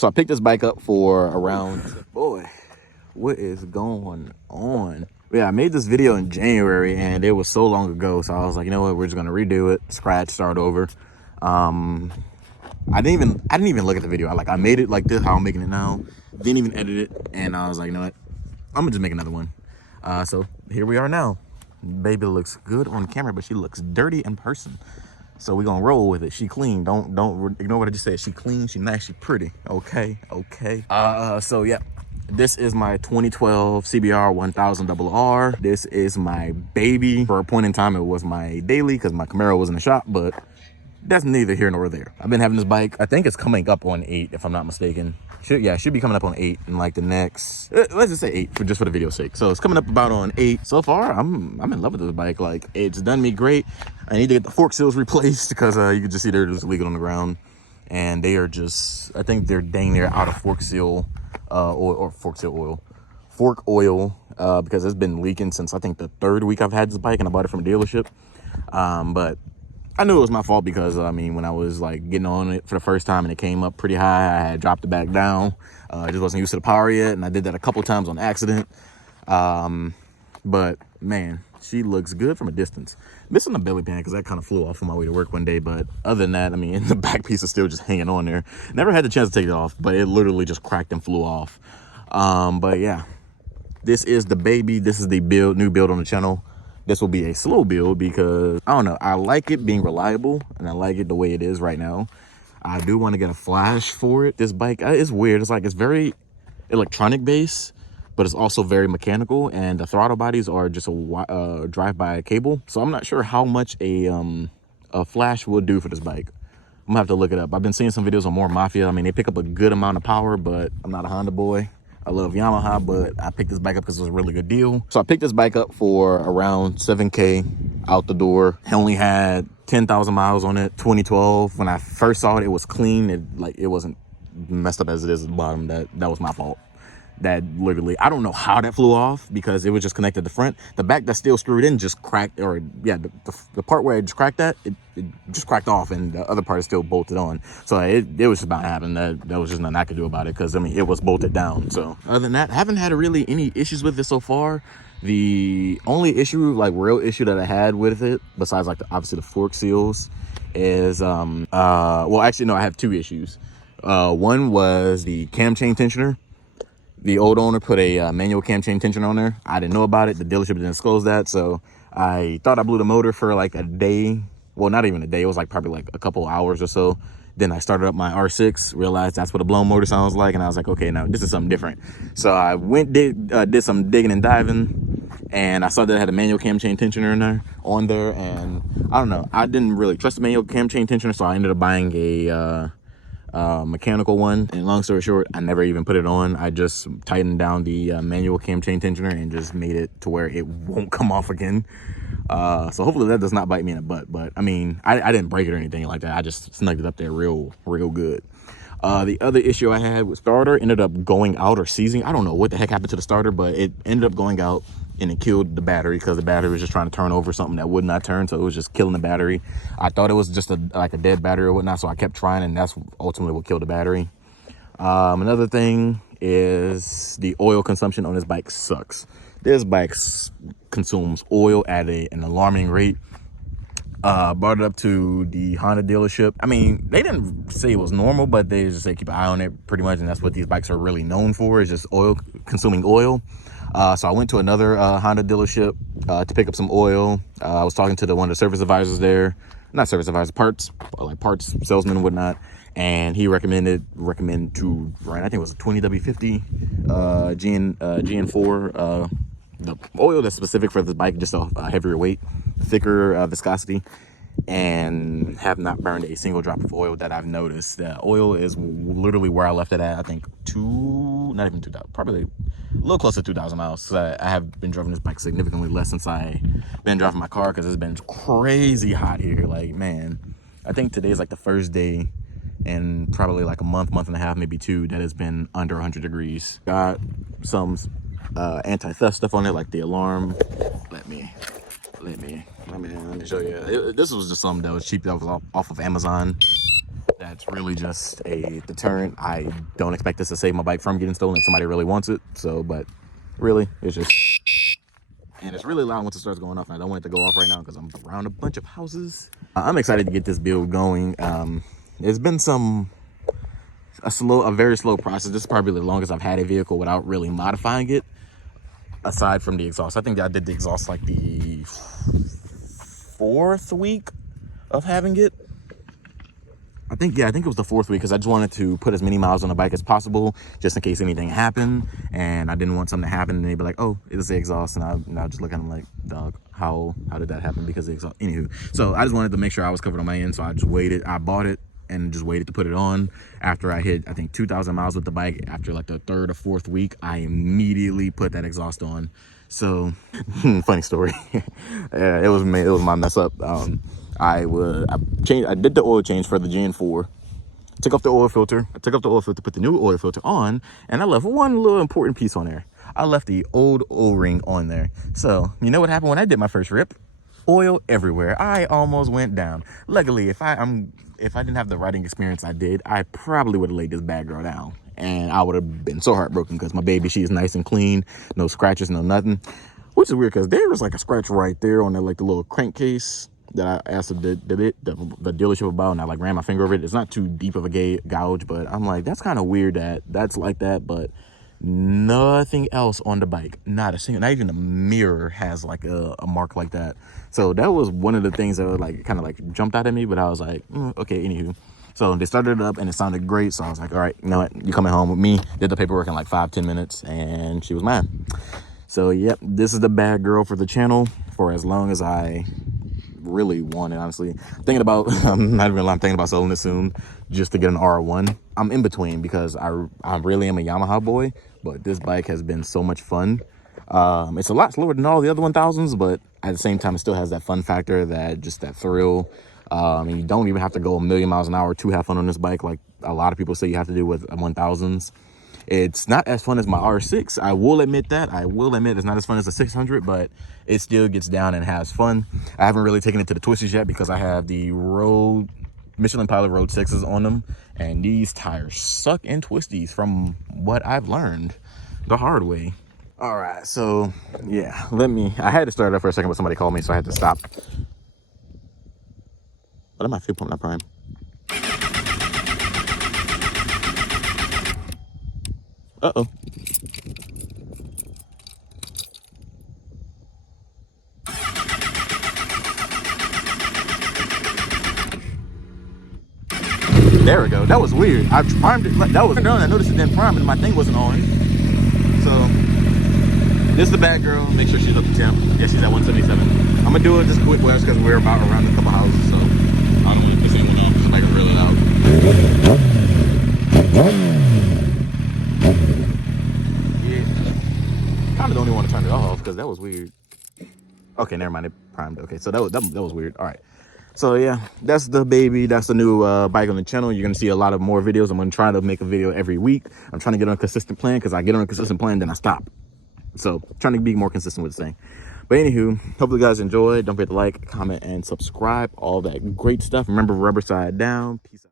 So I picked this bike up for around, boy, what is going on? Yeah, I made this video in January and it was so long ago. So I was like, you know what, we're just gonna redo it, scratch, start over. I didn't even look at the video. I made it like this, how I'm making it now. Didn't even edit it. And I was like, you know what, I'm gonna just make another one. So here we are now. Baby looks good on camera, but she looks dirty in person. So we're gonna roll with it. She clean. Don't ignore what I just said. She clean, she nice, she pretty. Okay. So yeah, this is my 2012 CBR1000rr. This is my baby. For a point in time, it was my daily because my Camaro was in the shop, but that's neither here nor there. I've been having this bike. I think it's coming up on 8, if I'm not mistaken. Should be coming up on 8 in like the next, let's just say 8 for the video's sake. So it's coming up about on 8. So far, I'm in love with this bike. Like, it's done me great. I need to get the fork seals replaced because you can just see they're just leaking on the ground. And they are just, I think they're dang near out of fork seal oil, or fork oil, because it's been leaking since I think the 3rd week I've had this bike, and I bought it from a dealership. But I knew it was my fault because, I mean, when I was like getting on it for the first time and it came up pretty high, I had dropped it back down. I just wasn't used to the power yet, and I did that a couple times on accident. But man, she looks good from a distance. Missing the belly pan because that kind of flew off on my way to work one day. But other than that, I mean, the back piece is still just hanging on there. Never had the chance to take it off, but it literally just cracked and flew off. But yeah, this is the baby. This is the new build on the channel. This will be a slow build because, I don't know, I like it being reliable and I like it the way it is right now. I do want to get a flash for it. This bike is weird. It's very electronic based, but it's also very mechanical, and the throttle bodies are just a drive-by cable. So I'm not sure how much a flash will do for this bike. I'm gonna have to look it up. I've been seeing some videos on More Mafia. I mean, they pick up a good amount of power, but I'm not a Honda boy. I love Yamaha, but I picked this bike up because it was a really good deal. So I picked this bike up for around 7K out the door. It only had 10,000 miles on it. 2012. When I first saw it, it was clean. It wasn't messed up as it is at the bottom. That was my fault. That literally, I don't know how that flew off because it was just connected to the front. The back that's still screwed in just cracked, or yeah, the part where it just cracked it just cracked off, and the other part is still bolted on. So it was just about to happen. That was just nothing I could do about it because, I mean, it was bolted down. So other than that, I haven't had really any issues with it so far. The only issue, like real issue that I had with it, besides like obviously the fork seals, is well, actually no, I have 2 issues. One was the cam chain tensioner. The old owner put a manual cam chain tensioner on there. I didn't know about it. The dealership didn't disclose that. So I thought I blew the motor for like a day. Well, not even a day. It was like probably like a couple hours or so. Then I started up my R6, realized that's what a blown motor sounds like. And I was like, okay, now this is something different. So I did some digging and diving, and I saw that it had a manual cam chain tensioner on there. And I don't know, I didn't really trust the manual cam chain tensioner. So I ended up buying a mechanical one, and long story short, I never even put it on. I just tightened down the manual cam chain tensioner and just made it to where it won't come off again. So hopefully that does not bite me in the butt, but I mean, I didn't break it or anything like that. I just snugged it up there real good. The other issue I had with starter ended up going out or seizing. I don't know what the heck happened to the starter, but it ended up going out and it killed the battery because the battery was just trying to turn over something that would not turn. So it was just killing the battery. I thought it was just like a dead battery or whatnot. So I kept trying, and that's ultimately what killed the battery. Another thing is the oil consumption on this bike sucks. This bike consumes oil at an alarming rate. Brought it up to the Honda dealership. I mean, they didn't say it was normal, but they just say keep an eye on it pretty much. And that's what these bikes are really known for, is just consuming oil. So I went to another Honda dealership to pick up some oil. I was talking to one of the service advisors there, not service advisors, parts salesman and whatnot. And he recommended to run, I think it was a 20W50 GN4, the oil that's specific for this bike, just a heavier weight, thicker viscosity, and have not burned a single drop of oil that I've noticed. The oil is literally where I left it at, I think not even 2,000, probably a little close to 2,000 miles. So I have been driving this bike significantly less since I been driving my car, because it's been crazy hot here. Like, man, I think today's like the first day in probably like a month and a half, maybe 2, that has been under 100 degrees. Got some anti-theft stuff on it, like the alarm. Let me show you. This was just something that was cheap, that was off of Amazon. That's really just a deterrent. I don't expect this to save my bike from getting stolen if somebody really wants it. So, but really, it's just, and it's really loud once it starts going off. And I don't want it to go off right now because I'm around a bunch of houses. I'm excited to get this build going. It's been a very slow process. This is probably the longest I've had a vehicle without really modifying it, aside from the exhaust. I think I did the exhaust like the 4th week of having it. I think it was the 4th week because I just wanted to put as many miles on the bike as possible just in case anything happened, and I didn't want something to happen and they'd be like, oh, it's the exhaust, and I'll just look at them like, dog, how did that happen? Because the exhaust. Anywho, so I just wanted to make sure I was covered on my end, so I just waited. I bought it and just waited to put it on. After I hit, I think 2,000 miles with the bike, after like the 3rd or 4th week, I immediately put that exhaust on. So funny story. Yeah, it was my mess up. I did the oil change for the Gen 4. Took off the oil filter. I took off the oil filter, put the new oil filter on, and I left one little important piece on there. I left the old O-ring on there. So, you know what happened when I did my first rip? Oil everywhere. I almost went down. Luckily, if I didn't have the riding experience I did, I probably would have laid this bad girl down. And I would have been so heartbroken because my baby, she is nice and clean. No scratches, no nothing. Which is weird because there was like a scratch right there on the, like the little crankcase that I asked the dealership about, and I like ran my finger over it. It's not too deep of a gouge, but I'm like, that's kind of weird that that's like that, but nothing else on the bike. Not a single, not even the mirror has like a mark like that. So that was one of the things that like kind of like jumped out at me, but I was like, okay, anywho. So they started it up and it sounded great. So I was like, all right, you know what? You coming home with me. Did the paperwork in like 5-10 minutes and she was mine. So yep, this is the bad girl for the channel for as long as I really want it, honestly. Thinking about, I'm not even lying, I'm thinking about selling it soon just to get an R1. I'm in between because I really am a Yamaha boy, but this bike has been so much fun. It's a lot slower than all the other 1000s, but at the same time, it still has that fun factor, that thrill. And you don't even have to go a million miles an hour to have fun on this bike like a lot of people say you have to do with 1000s. It's not as fun as my R6. I will admit that. I will admit it's not as fun as the 600, but it still gets down and has fun. I haven't really taken it to the twisties yet because I have the Michelin Pilot Road 6s on them, and these tires suck in twisties from what I've learned the hard way. All right, so yeah, I had to start up for a second, but somebody called me, so I had to stop. But I'm not fuel pump, not prime. Uh-oh. There we go. That was weird. I primed it. That was done. I noticed it didn't prime and my thing wasn't on. So this is the bad girl. Make sure she's up to temp. Yeah, she's at 177. I'm gonna do it just quick west because we're about around a couple houses, so I don't want to piss anyone off because it's like really loud. Yeah. Kind of don't even want to turn it off because that was weird. Okay, never mind. It primed. Okay, so that was weird. All right. So yeah, that's the baby. That's the new bike on the channel. You're gonna see a lot of more videos. I'm gonna try to make a video every week. I'm trying to get on a consistent plan because I get on a consistent plan, then I stop. So trying to be more consistent with this thing. But anywho, hopefully you guys enjoyed. Don't forget to like, comment, and subscribe. All that great stuff. Remember, rubber side down. Peace out.